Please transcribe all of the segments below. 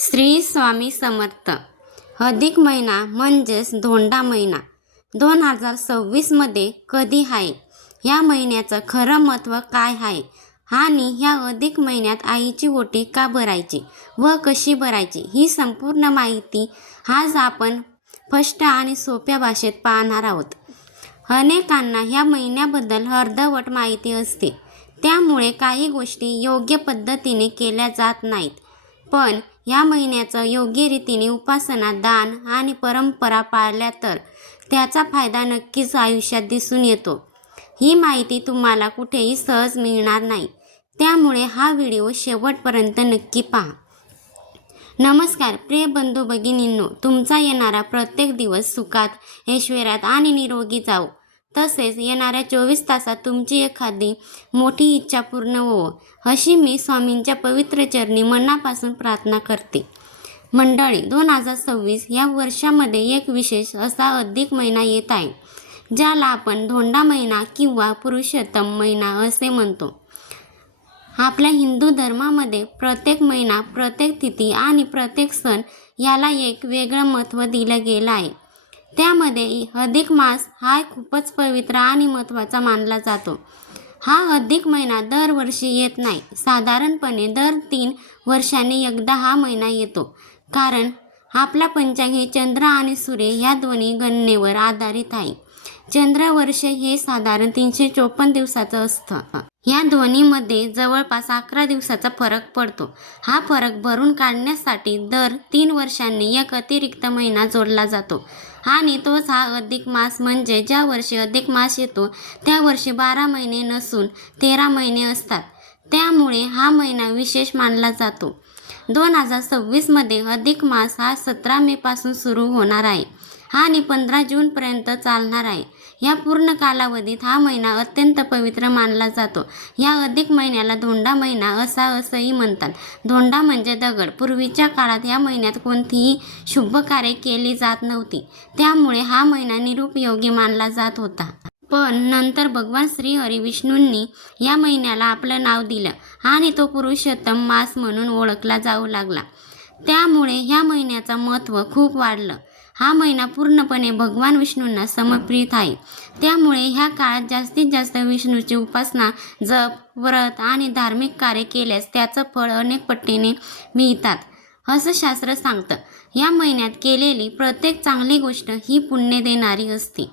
श्री स्वामी समर्थ. अधिक महिना म्हणजेच धोंडा महिना 2026मध्ये कधी आहे, ह्या महिन्याचं खरं महत्त्व काय आहे आणि ह्या अधिक महिन्यात आईची ओटी का भरायची व कशी भरायची ही संपूर्ण माहिती आज आपण स्पष्ट आणि सोप्या भाषेत पाहणार आहोत. अनेकांना ह्या महिन्याबद्दल अर्धवट माहिती असते, त्यामुळे काही गोष्टी योग्य पद्धतीने केल्या जात नाहीत. पण या महिन्याचं योग्य रीतीने उपासना, दान आणि परंपरा पाळल्या तर त्याचा फायदा नक्कीच आयुष्यात दिसून येतो. ही माहिती तुम्हाला कुठेही सहज मिळणार नाही, त्यामुळे हा व्हिडिओ शेवटपर्यंत नक्की पहा. नमस्कार प्रिय बंधू भगिनींनो, तुमचा येणारा प्रत्येक दिवस सुखात, ऐश्वर्यात आणि निरोगी जावो. तसेच येणाऱ्या 24 तासात तुमची एखादी मोठी इच्छा पूर्ण हो, अशी मी स्वामींच्या पवित्र चरणी मनापासून प्रार्थना करते. मंडळी, 2026 या वर्षामध्ये एक विशेष असा अधिक महिना येत आहे, ज्याला आपण धोंडा महिना किंवा पुरुषोत्तम महिना असे म्हणतो. आपल्या हिंदू धर्मामध्ये प्रत्येक महिना, प्रत्येक तिथी आणि प्रत्येक सण याला एक वेगळं महत्त्व दिलं गेलं आहे. त्यामध्ये अधिक मास हा खूपच पवित्र आणि महत्त्वाचा मानला जातो. हा अधिक महिना दरवर्षी येत नाही, साधारणपणे दर 3 वर्षांनी एकदा हा महिना येतो. कारण आपला पंचांग हे चंद्र आणि सूर्य या दोन्ही गणनेवर आधारित आहे. चंद्रवर्ष हे साधारण 354 दिवसाचं असतं. या दोन्हीमध्ये जवळपास 11 दिवसाचा फरक पडतो. हा फरक भरून काढण्यासाठी दर 3 वर्षांनी एक अतिरिक्त महिना जोडला जातो आणि तोच हा अधिक मास. म्हणजे ज्या वर्षी अधिक मास येतो त्या वर्षी 12 महिने नसून 13 महिने असतात. त्यामुळे हा महिना विशेष मानला जातो. 2026मध्ये अधिक मास हा 17 मे पासून सुरू होणार आहे आणि 15 जूनपर्यंत चालणार आहे. या पूर्ण कालावधीत हा महिना अत्यंत पवित्र मानला जातो. या अधिक महिन्याला धोंडा महिना असंही म्हणतात. धोंडा म्हणजे दगड. पूर्वीच्या काळात या महिन्यात कोणतीही शुभ कार्य केली जात नव्हती, त्यामुळे हा महिना निरुपयोगी मानला जात होता. पण नंतर भगवान श्री हरी विष्णूंनी या महिन्याला आपलं नाव दिलं आणि तो पुरुषोत्तम मास म्हणून ओळखला जाऊ लागला. त्यामुळे ह्या महिन्याचं महत्त्व खूप वाढलं. हा महिना पूर्णपणे भगवान विष्णूंना समर्पित आहे. त्यामुळे ह्या काळात जास्तीत जास्त विष्णूची उपासना, जप, व्रत आणि धार्मिक कार्य केल्यास त्याचं फळ अनेक पटीने मिळतात, असं शास्त्र सांगतं. या महिन्यात केलेली प्रत्येक चांगली गोष्ट ही पुण्य देणारी असते.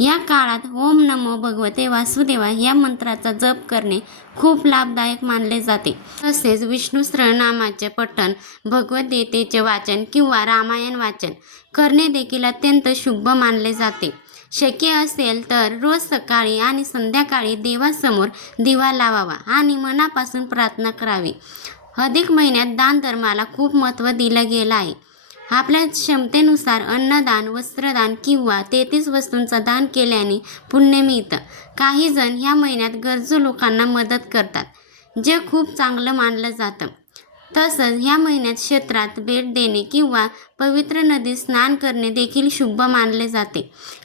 या काळात ओम नमो भगवते वासुदेवा या मंत्राचा जप करणे खूप लाभदायक मानले जाते. तसेच विष्णू सहस्रनामाचे पठण, भगवद्गीतेचे वाचन किंवा रामायण वाचन करणे देखील अत्यंत शुभ मानले जाते. शक्य असेल तर रोज सकाळी आणि संध्याकाळी देवासमोर दिवा लावावा आणि मनापासून प्रार्थना करावी. अधिक महिन्यात दान धर्माला खूप महत्त्व दिलं गेलं आहे. आपल्या क्षमतेनुसार अन्नदान, वस्त्रदान किंवा 33 वस्तूंचं दान केल्याने पुण्य मिळतं. काही जण ह्या महिन्यात गरजू लोकांना मदत करतात, जे खूप चांगलं मानलं जातं. तसंच ह्या महिन्यात क्षेत्रात भेट देणे किंवा पवित्र नदीत स्नान करणे देखील शुभ मानले जाते.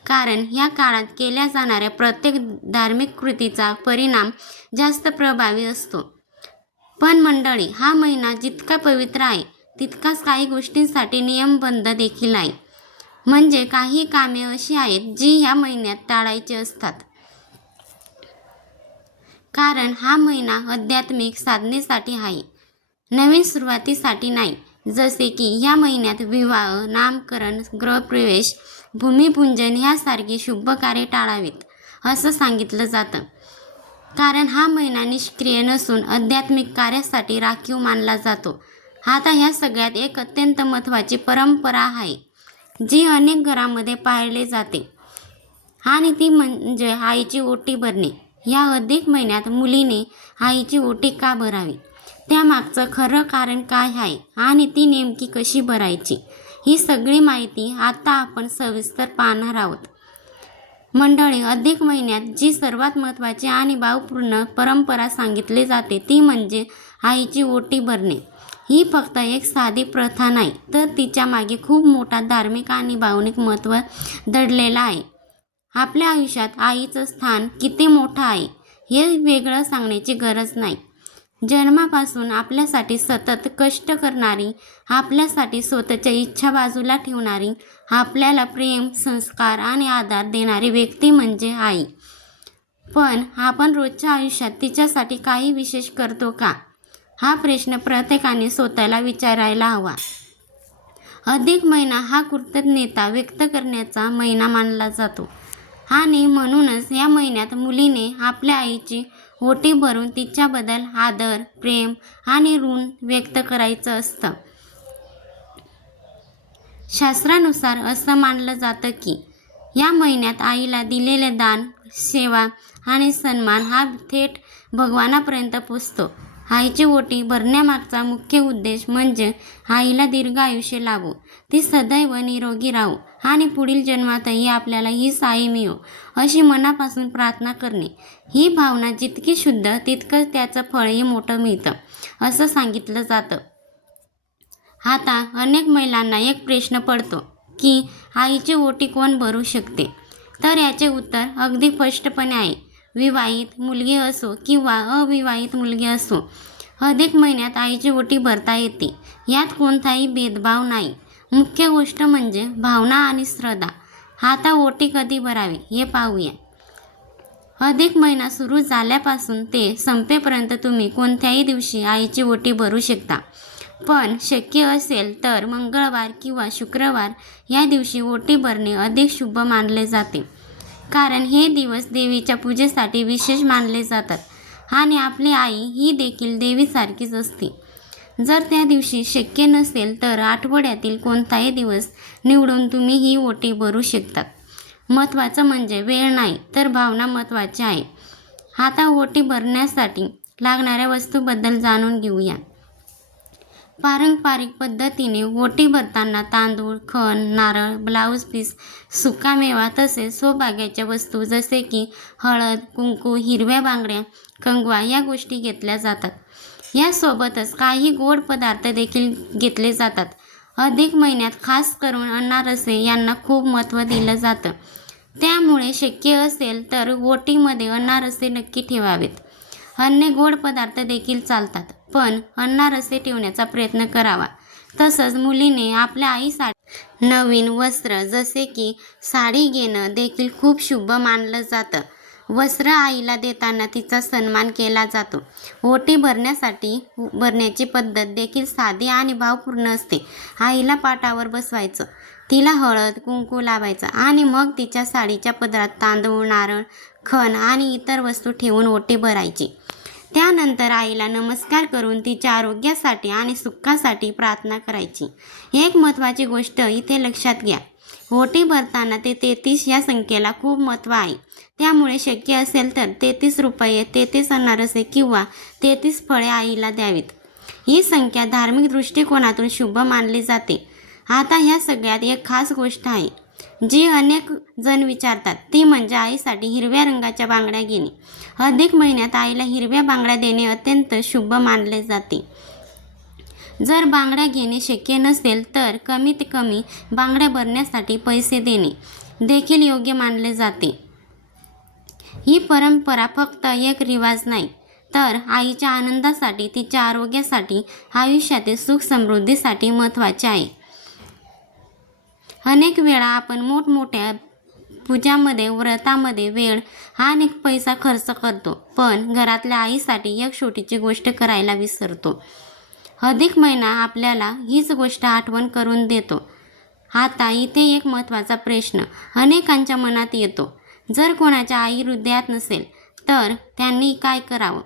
कारण ह्या काळात केल्या जाणाऱ्या प्रत्येक धार्मिक कृतीचा परिणाम जास्त प्रभावी असतो. पण मंडळी, हा महिना जितका पवित्र आहे तितकाच काही गोष्टींसाठी नियमबद्ध देखील आहे. म्हणजे काही कामे अशी आहेत जी ह्या महिन्यात टाळायची असतात. कारण हा महिना आध्यात्मिक साधनेसाठी आहे, नवीन सुरुवातीसाठी नाही. जसे की ह्या महिन्यात विवाह, नामकरण, गृहप्रवेश, भूमिपूजन ह्यासारखी शुभ कार्ये टाळावीत असं सांगितलं जातं. कारण हा महिना निष्क्रिय नसून आध्यात्मिक कार्यासाठी राखीव मानला जातो. आता ह्या सगळ्यात एक अत्यंत महत्त्वाची परंपरा आहे, जी अनेक घरामध्ये पाळली जाते आणि ती म्हणजे आईची ओटी भरणे. या अधिक महिन्यात मुलीने आईची ओटी का भरावी, त्यामागचं खरं कारण काय आहे आणि ती नेमकी कशी भरायची, ही सगळी माहिती आता आपण सविस्तर पाहणार आहोत. मंडळी, अधिक महिन्यात जी सर्वात महत्त्वाची आणि भावपूर्ण परंपरा सांगितली जाते ती म्हणजे आईची ओटी भरणे. ही फक्त एक साधी प्रथा नाही, तर तिच्या मागे खूप मोठा धार्मिक आणि भावनिक महत्त्व दडलेला आहे. आपल्या आयुष्यात आईचं स्थान किती मोठं आहे हे वेगळं सांगण्याची गरज नाही. जन्मापासून आपल्यासाठी सतत कष्ट करणारी, आपल्यासाठी स्वतःच्या इच्छा बाजूला ठेवणारी, आपल्याला प्रेम, संस्कार आणि आधार देणारी व्यक्ती म्हणजे आई. पण आपण रोजच्या आयुष्यात तिच्यासाठी काही विशेष करतो का? हा प्रश्न प्रत्येकाने स्वतःला विचारायला हवा. अधिक महिना हा कृतज्ञता व्यक्त करण्याचा महिना मानला जातो आणि म्हणूनच या महिन्यात मुलीने आपल्या आईची ओटी भरून तिच्याबद्दल आदर, प्रेम आणि ऋण व्यक्त करायचं असतं. शास्त्रानुसार असं मानलं जातं की या महिन्यात आईला दिलेले दान, सेवा आणि सन्मान हा थेट भगवानापर्यंत पोचतो. आईची ओटी भरण्यामागचा मुख्य उद्देश म्हणजे आईला दीर्घ आयुष्य लाभो, ती सदैव निरोगी राहो आणि पुढील जन्मातही आपल्याला हीच आई मिळो अशी मनापासून प्रार्थना करणे. ही भावना जितकी शुद्ध तितकंच त्याचं फळही मोठं मिळतं असं सांगितलं जातं. आता अनेक महिलांना एक प्रश्न पडतो की आईची ओटी कोण भरू शकते? तर याचे उत्तर अगदी स्पष्टपणे आहे. विवाहित मुलगी असो किंवा अविवाहित मुलगी असो, अधिक महिन्यात आईची ओटी भरता येते. यात कोणताही भेदभाव नाही. मुख्य गोष्ट म्हणजे भावना आणि श्रद्धा. आता ओटी कधी भरावी हे पाहूया. अधिक महिना सुरू झाल्यापासून ते संपेपर्यंत तुम्ही कोणत्याही दिवशी आईची ओटी भरू शकता. पण शक्य असेल तर मंगळवार किंवा शुक्रवार या दिवशी ओटी भरणे अधिक शुभ मानले जाते. कारण हे दिवस देवीच्या पूजेसाठी विशेष मानले जातात आणि आपली आई ही देखील देवीसारखीच असते. जर त्या दिवशी शक्य नसेल तर आठवड्यातील कोणताही दिवस निवडून तुम्ही ही ओटी भरू शकतात. महत्त्वाचं म्हणजे वेळ नाही तर भावना महत्त्वाची आहे. आता ओटी भरण्यासाठी लागणाऱ्या वस्तूबद्दल जाणून घेऊया. पारंपरिक पद्धतीने ओटी भरताना तांदूळ, खण, नारळ, ब्लाऊज पीस, सुकामेवा तसेच सौभाग्याच्या वस्तू जसे की हळद, कुंकू, हिरव्या बांगड्या, कंगवा या गोष्टी घेतल्या जातात. यासोबतच काही गोड पदार्थ देखील घेतले जातात. अधिक महिन्यात खास करून अनारसे यांना खूप महत्त्व दिलं जातं. त्यामुळे शक्य असेल तर ओटीमध्ये अनारसे नक्की ठेवावेत. अन्य गोड पदार्थ देखील चालतात, पण अनारसे ठेवण्याचा प्रयत्न करावा. तसंच मुलीने आपल्या आईसाठी नवीन वस्त्र जसे की साडी घेणं देखील खूप शुभ मानलं जातं. वस्त्र आईला देताना तिचा सन्मान केला जातो. ओटी भरण्याची पद्धत देखील साधी आणि भावपूर्ण असते. आईला पाटावर बसवायचं, तिला हळद, कुंकू लावायचं आणि मग तिच्या साडीच्या पदरात तांदूळ, नारळ, खण आणि इतर वस्तू ठेवून ओटी भरायची. त्यानंतर आईला नमस्कार करून तिच्या आरोग्यासाठी आणि सुखासाठी प्रार्थना करायची. एक महत्त्वाची गोष्ट इथे लक्षात घ्या. ओटी भरताना ते 33 या संख्येला खूप महत्त्व आहे. त्यामुळे शक्य असेल तर 33 रुपये, 33 अनारसे किंवा 33 फळे आईला द्यावीत. ही संख्या धार्मिक दृष्टिकोनातून शुभ मानली जाते. आता ह्या सगळ्यात एक खास गोष्ट आहे जी अनेक जण विचारतात, ती म्हणजे आईसाठी हिरव्या रंगाच्या बांगड्या घेणे. अधिक महिन्यात आईला हिरव्या बांगड्या देणे अत्यंत शुभ मानले जाते. जर बांगड्या घेणे शक्य नसेल तर कमीत कमी बांगड्या भरण्यासाठी पैसे देणे देखील योग्य मानले जाते. ही परंपरा फक्त एक रिवाज नाही, तर आईच्या आनंदासाठी, तिच्या आरोग्यासाठी, आयुष्यातील सुख समृद्धीसाठी महत्त्वाचे आहे. अनेक वेळा आपण मोठमोठ्या पूजामध्ये, व्रतामध्ये वेळ आणि पैसा खर्च करतो, पण घरातल्या आईसाठी एक छोटीशी गोष्ट करायला विसरतो. अधिक महिना आपल्याला हीच गोष्ट आठवण करून देतो. आता इथे एक महत्त्वाचा प्रश्न अनेकांच्या मनात येतो. जर कोणाच्या आई हृदयात नसेल तर त्यांनी काय करावं?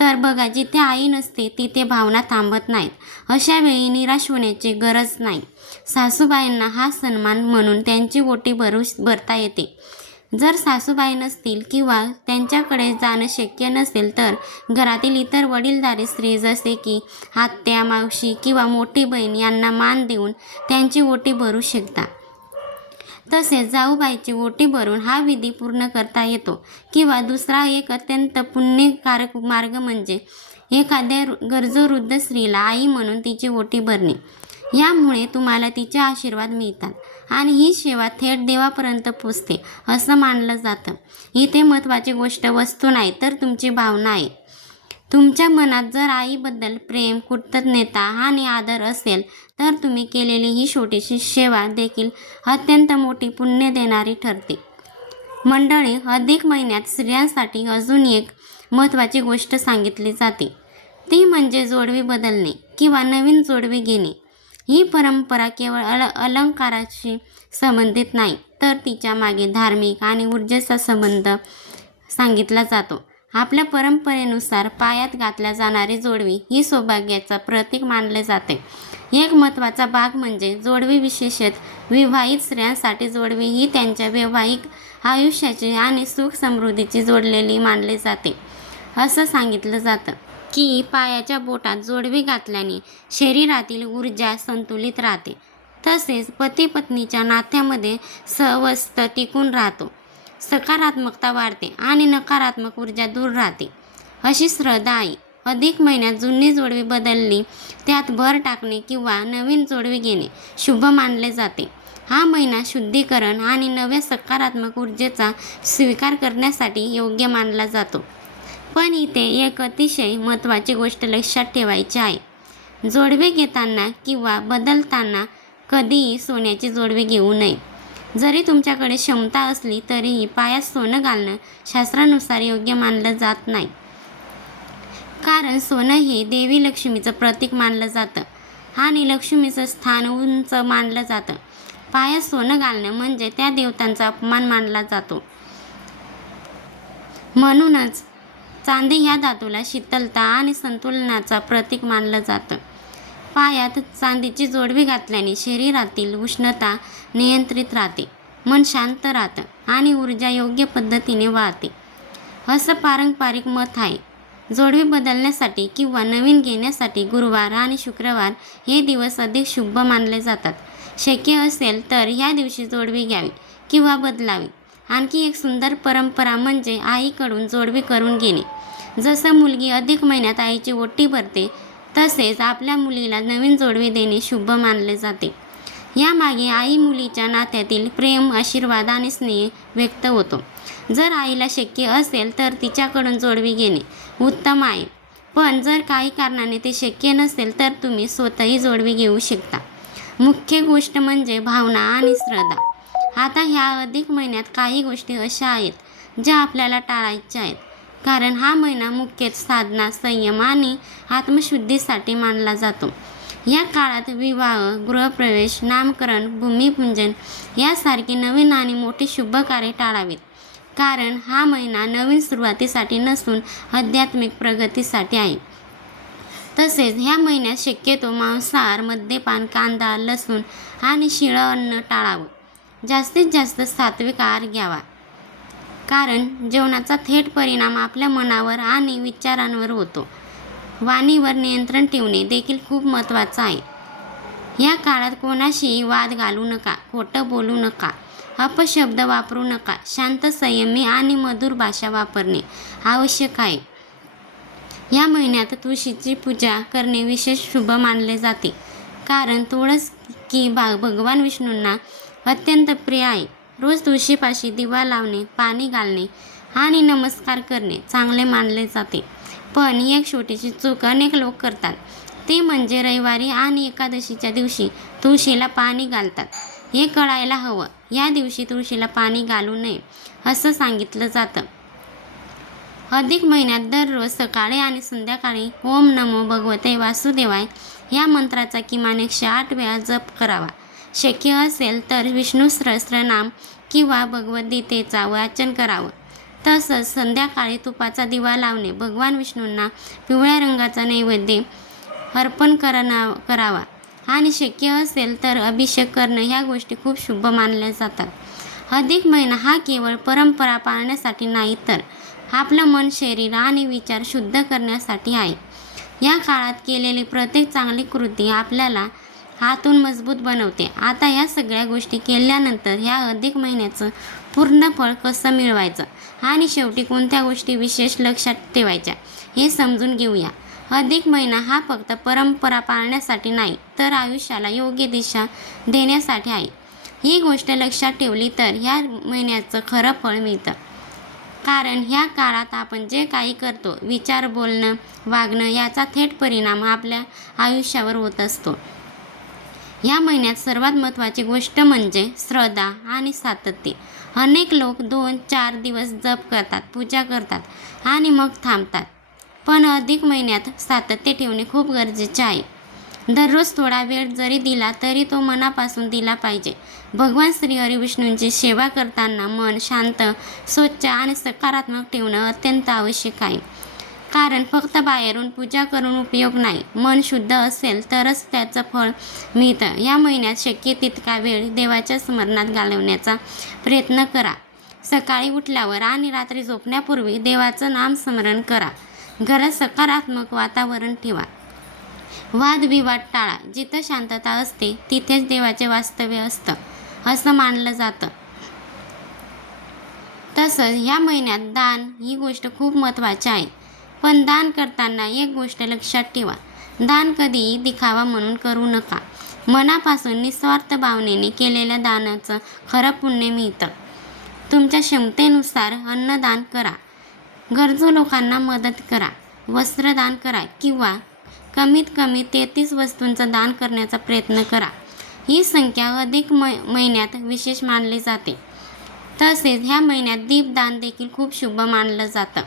तर बघा, जिथे आई नसते तिथे भावना थांबत नाहीत. अशा वेळी निराश होण्याची गरज नाही. सासूबाईंना हा सन्मान म्हणून त्यांची ओटी भरता येते. जर सासूबाई नसतील किंवा त्यांच्याकडे जाणं शक्य नसेल तर घरातील इतर वडीलधारी स्त्री जसे की आत्या, मावशी किंवा मोठी बहीण यांना मान देऊन त्यांची ओटी भरू शकता. तसेच जाऊबाईची ओटी भरून हा विधी पूर्ण करता येतो. किंवा दुसरा एक अत्यंत पुण्यकारक मार्ग म्हणजे एखाद्या गरजू वृद्ध स्त्रीला आई म्हणून तिची ओटी भरणे. यामुळे तुम्हाला तिचे आशीर्वाद मिळतात आणि ही सेवा थेट देवापर्यंत पोचते असं मानलं जातं. इथे महत्त्वाची गोष्ट वस्तू नाही तर तुमची भावना आहे. तुमच्या मनात जर आईबद्दल प्रेम, कृतज्ञता आणि आदर असेल तर तुम्ही केलेली ही छोटीशी सेवा देखील अत्यंत मोठी पुण्य देणारी ठरते. मंडळी, अधिक महिन्यात स्त्रियांसाठी अजून एक महत्त्वाची गोष्ट सांगितली जाते, ती म्हणजे जोडवी बदलणे किंवा नवीन जोडवी घेणे. ही परंपरा केवळ अलंकाराशी संबंधित नाही, तर तिच्या मागे धार्मिक आणि ऊर्जेचा संबंध सांगितला जातो. आपल्या परंपरेनुसार पायात घातल्या जाणारी जोडवी ही सौभाग्याचं प्रतीक मानले जाते. एक महत्त्वाचा भाग म्हणजे जोडवी. विशेषतः विवाहित स्त्रियांसाठी जोडवी ही त्यांच्या वैवाहिक आयुष्याची आणि सुख समृद्धीची जोडलेली मानली जाते. असं सांगितलं जातं की पायाच्या बोटात जोडवी घातल्याने शरीरातील ऊर्जा संतुलित राहते, तसेच पती पत्नीच्या नात्यामध्ये सहवास टिकून राहतो, सकारात्मकता वाढते आणि नकारात्मक ऊर्जा दूर राहते, अशी श्रद्धा आहे. अधिक महिन्यात जुनी जोडवी बदलली, त्यात भर टाकणे किंवा नवीन जोडवी घेणे शुभ मानले जाते. हा महिना शुद्धीकरण आणि नव्या सकारात्मक ऊर्जेचा स्वीकार करण्यासाठी योग्य मानला जातो. पण इथे एक अतिशय महत्त्वाची गोष्ट लक्षात ठेवायची आहे. जोडवे घेताना किंवा बदलताना कधीही सोन्याची जोडवी घेऊ नये. जरी तुमच्याकडे क्षमता असली तरीही पायात सोनं घालणं शास्त्रानुसार योग्य मानलं जात नाही. कारण सोनं हे देवी लक्ष्मीचं प्रतीक मानलं जातं आणि लक्ष्मीचं स्थान उंच मानलं जातं. पायात सोनं घालणं म्हणजे त्या देवतांचा अपमान मानला जातो. म्हणूनच चांदी ह्या धातूला शीतलता आणि संतुलनाचा प्रतीक मानलं जातं. पायात चांदीची जोडवी घातल्याने शरीरातील उष्णता नियंत्रित राहते, मन शांत राहतं आणि ऊर्जा योग्य पद्धतीने वाहते, असं पारंपरिक मत आहे. जोडवी बदलण्यासाठी किंवा नवीन घेण्यासाठी गुरुवार आणि शुक्रवार हे दिवस अधिक शुभ मानले जातात. शक्य असेल तर ह्या दिवशी जोडवी घ्यावी किंवा बदलावी. आणखी एक सुंदर परंपरा म्हणजे आईकडून जोडवी करून घेणे. जसं मुलगी अधिक महिन्यात आईची ओटी भरते, तसेच आपल्या मुलीला नवीन जोडवी देणे शुभ मानले जाते. यामागे आई मुलीच्या नात्यातील प्रेम, आशीर्वाद आणि स्नेह व्यक्त होतो. जर आईला शक्य असेल तर तिच्याकडून जोडवी घेणे उत्तम आहे, पण जर काही कारणाने ते शक्य नसेल तर तुम्ही स्वतःही जोडवी घेऊ शकता. मुख्य गोष्ट म्हणजे भावना आणि श्रद्धा. आता ह्या अधिक महिन्यात काही गोष्टी अशा आहेत ज्या आपल्याला टाळायच्या आहेत, कारण हा महिना मुख्यतः साधना, संयम आणि आत्मशुद्धीसाठी मानला जातो. या काळात विवाह, गृहप्रवेश, नामकरण, भूमिपूजन यासारखी नवीन आणि मोठी शुभ कार्ये टाळावीत, कारण हा महिना नवीन सुरुवातीसाठी नसून आध्यात्मिक प्रगतीसाठी आहे. तसेच ह्या महिन्यात शक्यतो मांसाहार, मद्यपान, कांदा, लसूण आणि शिळं अन्न टाळावं. जास्तीत जास्त सात्विक आहार घ्यावा, कारण जेवणाचा थेट परिणाम आपल्या मनावर आणि विचारांवर होतो. वाणीवर नियंत्रण ठेवणे देखील खूप महत्त्वाचं आहे. या काळात कोणाशीही वाद घालू नका, खोटं बोलू नका, अपशब्द वापरू नका. शांत, संयमी आणि मधुर भाषा वापरणे आवश्यक आहे. या महिन्यात तुळशीची पूजा करणे विशेष शुभ मानले जाते, कारण तुळस की भगवान विष्णूंना अत्यंत प्रिय आहे. रोज तुळशीपाशी दिवा लावणे, पाणी घालणे आणि नमस्कार करणे चांगले मानले जाते. पण एक छोटीशी चूक अनेक लोक करतात, ते म्हणजे रविवारी आणि एकादशीच्या दिवशी तुळशीला पाणी घालतात. हे कळायला हवं. या दिवशी तुळशीला पाणी घालू नये असं सांगितलं जातं. अधिक महिन्यात दररोज सकाळी आणि संध्याकाळी ओम नमो भगवते वासुदेवाय या मंत्राचा किमान 108 वेळा जप करावा. शक्य असेल तर विष्णू सहस्त्रनाम किंवा भगवद्गीतेचा वाचन करावं. तसंच संध्याकाळी तुपाचा दिवा लावणे, भगवान विष्णूंना पिवळ्या रंगाचा नैवेद्य अर्पण करावा आणि शक्य असेल तर अभिषेक करणं ह्या गोष्टी खूप शुभ मानल्या जातात. अधिक महिना हा केवळ परंपरा पाळण्यासाठी नाही, तर आपलं मन, शरीर आणि विचार शुद्ध करण्यासाठी आहे. या काळात केलेली प्रत्येक चांगली कृती आपल्याला आतून मजबूत बनवते. आता या सगळ्या गोष्टी केल्यानंतर ह्या अधिक महिन्याचं पूर्ण फळ कसं मिळवायचं आणि शेवटी कोणत्या गोष्टी विशेष लक्षात ठेवायच्या हे समजून घेऊया. अधिक महिना हा फक्त परंपरा पाळण्यासाठी नाही, तर आयुष्याला योग्य दिशा देण्यासाठी आहे. ही गोष्ट लक्षात ठेवली तर ह्या महिन्याचं खरं फळ मिळतं. कारण ह्या काळात आपण जे काही करतो, विचार, बोलणं, वागणं याचा थेट परिणाम आपल्या आयुष्यावर होत असतो. या महिन्यात सर्वात महत्त्वाची गोष्ट म्हणजे श्रद्धा आणि सातत्य. अनेक लोक 2-4 दिवस जप करतात, पूजा करतात आणि मग थांबतात. पण अधिक महिन्यात सातत्य ठेवणे खूप गरजेचे आहे. दररोज थोडा वेळ जरी दिला तरी तो मनापासून दिला पाहिजे. भगवान श्री हरिविष्णूंची सेवा करताना मन शांत, स्वच्छ आणि सकारात्मक ठेवणं अत्यंत आवश्यक आहे. कारण फक्त बाहेरून पूजा करून उपयोग नाही. मन शुद्ध असेल तरच त्याचं फळ मिळतं. या महिन्यात शक्य तितका वेळ देवाच्या स्मरणात घालवण्याचा प्रयत्न करा. सकाळी उठल्यावर आणि रात्री झोपण्यापूर्वी देवाचं नामस्मरण करा. घरात सकारात्मक वातावरण ठेवा. वादविवाद टाळा. जिथं शांतता असते तिथेच देवाचे वास्तव्य असतं असं मानलं जातं. तसंच ह्या महिन्यात दान ही गोष्ट खूप महत्त्वाची आहे. पण दान करताना एक गोष्ट लक्षात ठेवा. दान कधीही दिखावा म्हणून करू नका. मनापासून निस्वार्थ भावनेने केलेल्या दानाचं खरं पुण्य मिळतं. तुमच्या क्षमतेनुसार अन्नदान करा, गरजू लोकांना मदत करा, वस्त्रदान करा किंवा कमीत कमी 33 वस्तूंचं दान करण्याचा प्रयत्न करा. ही संख्या अधिक महिन्यात विशेष मानली जाते. तसेच ह्या महिन्यात दीपदान देखील खूप शुभ मानलं जातं.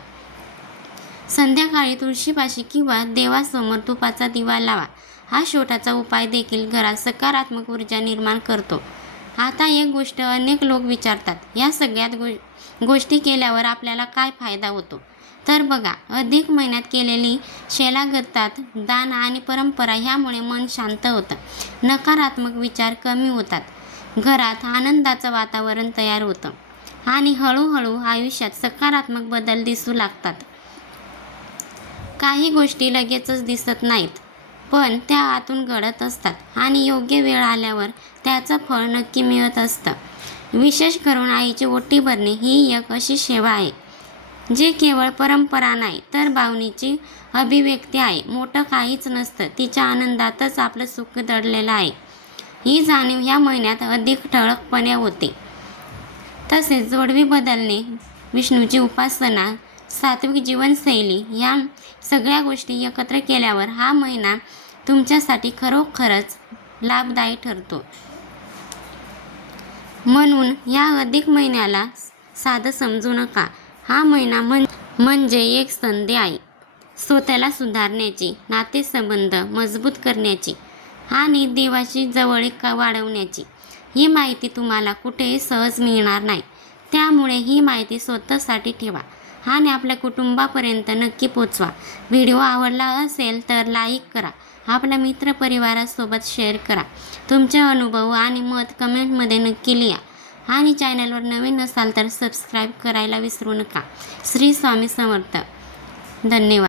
संध्याकाळी तुळशीपाशी किंवा देवासमोर तुपाचा दिवा लावा. हा छोटासा उपाय देखील घरात सकारात्मक ऊर्जा निर्माण करतो. आता एक गोष्ट अनेक लोक विचारतात, या सगळ्यात गोष्टी केल्यावर आपल्याला काय फायदा होतो? तर बघा, अधिक महिन्यात केलेली शेलागतात दान आणि परंपरा ह्यामुळे मन शांत होतं. नकारात्मक विचार कमी होतात. घरात आनंदाचं वातावरण तयार होतं आणि हळूहळू आयुष्यात सकारात्मक बदल दिसू लागतात. काही गोष्टी लगेचच दिसत नाहीत, पण त्या आतून घडत असतात आणि योग्य वेळ आल्यावर त्याचं फळ नक्की मिळत असतं. विशेष करून आईची ओटी भरणे ही एक अशी सेवा आहे जी केवळ परंपरा नाही तर भावनेची अभिव्यक्ती आहे. मोठं काहीच नसतं, तिच्या आनंदातच आपलं सुख दडलेलं आहे. ही जाणीव ह्या महिन्यात अधिक ठळकपणे होते. तसेच जोडवी बदलणे, विष्णूची उपासना, सात्विक जीवनशैली या सगळ्या गोष्टी एकत्र केल्यावर हा महिना तुमच्यासाठी खरोखरच लाभदायी ठरतो. म्हणून या अधिक महिन्याला साधं समजू नका. हा महिना म्हणजे एक संधी आहे स्वतःला सुधारण्याची, नातेसंबंध मजबूत करण्याची आणि देवाची जवळीक वाढवण्याची. ही माहिती तुम्हाला कुठेही सहज मिळणार नाही. त्यामुळे ही माहिती स्वतःसाठी ठेवा आणि आपल्या कुटुंबापर्यंत नक्की पोचवा. व्हिडिओ आवडला असेल तर लाईक करा, आपल्या मित्रपरिवारासोबत शेअर करा. तुमचे अनुभव आणि मत कमेंटमध्ये नक्की लिहा आणि चॅनलवर नवीन असाल तर सबस्क्राईब करायला विसरू नका. श्री स्वामी समर्थ. धन्यवाद.